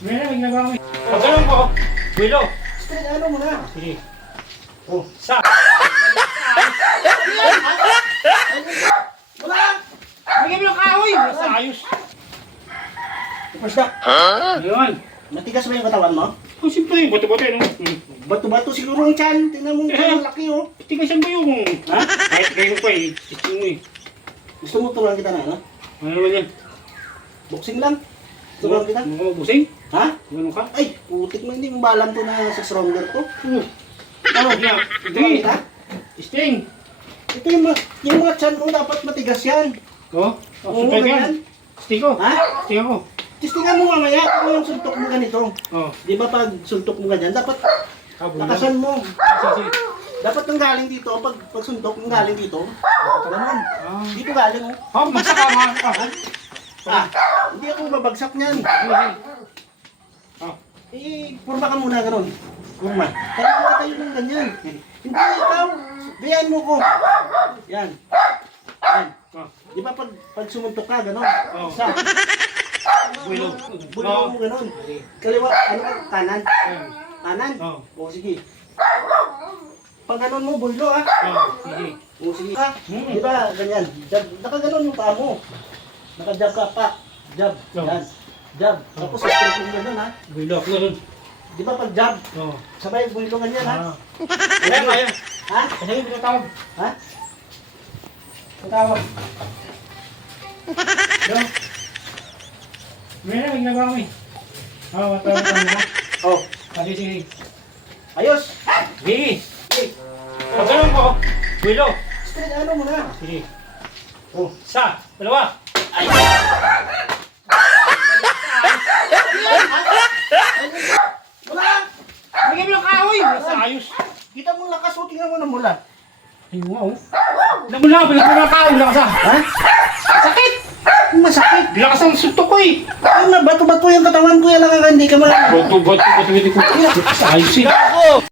Meron, may ginagawa mo. Pag ganun ko, Willow. Straight ano mo na. Sige. Oh. Sa. Wala! Bigyan mo ng kahoy. Sa ayos. First na. Ayun. Matigas ba yung katawan mo? Oh, siyempre, bato-bato yun. Bato-bato siguro ang tiyan. Tingnan mo yung laki oh. Tigasan ba yung... Ha? Kahit kayo pa eh. Isting mo eh. Gusto mo turuan kita na ano? Ano naman yan? Boxing lang. Turuan kita. Mga busing? Ha? Ganun ka? Ay, putik mo. Hindi mo ba alam to na sa stronger to? Ano? Turuan Hindi. kita? Isting. Ito yung mga tiyan mo dapat matigas yan. Oh? Oo, Super ka? ganyan. Isting ko. Ha? Isting ako. Tistingan mo mamaya kung yung suntok mo ganito. Oh. Di ba pag suntok mo ganyan, dapat Habol. lakasan mo. Sige. Dapat nang galing dito, pag suntok mo galing dito, ganun. Ah. Dito galing oh. Oh, magsaka mga ka. Ah, hindi ako babagsak niyan. Oh. Purma ka muna ganun. Purma. Kaya mo tayo ng ganyan. Hindi ikaw. Gayaan mo ko. Yan. Yan. Oh. Di ba pag sumuntok ka ganun? Oh. Isa. Willow. Bulong mo ganun. Kaliwa, ano ka? Kanan. Kanan? Oh. O sige. Pag ganun mo, bullo ah. Oh. Sige. O sige ka. Di ba ganyan? Jab. Nakaganon yung paa mo. Nakajab ka pa. Jab. Oh. Yan. Jab. Tapos stroke mo ganun ha. Willow. Ganun. Di ba pag jab, Oh. sabay bulungan yan ha? Ah. Kaya, kaya. Ha? Kasi yung pinatawag. Ha? Patawag. Diba? Meron, may ginagawa mo eh. Oh, matawag ka na. Oh. Sige, sige. Ayos. Sige. Pag ganun ko, Willow. Straight ano mo na. Sige. Oh. Sa, dalawa. Wala. Bigyan mo ng kahoy. Sa ayos. Kita mo lakas o tingnan mo na mula. Ay, wow. Namula, bilang mo ng kahoy. Lakas ah. Ha? Sakit. Masakit. Lakas ang suntok ko eh. Ay na, bato-bato yung katawan ko. Yan lang ang hindi ka malang. Bato, hindi ko. Sa ayos eh.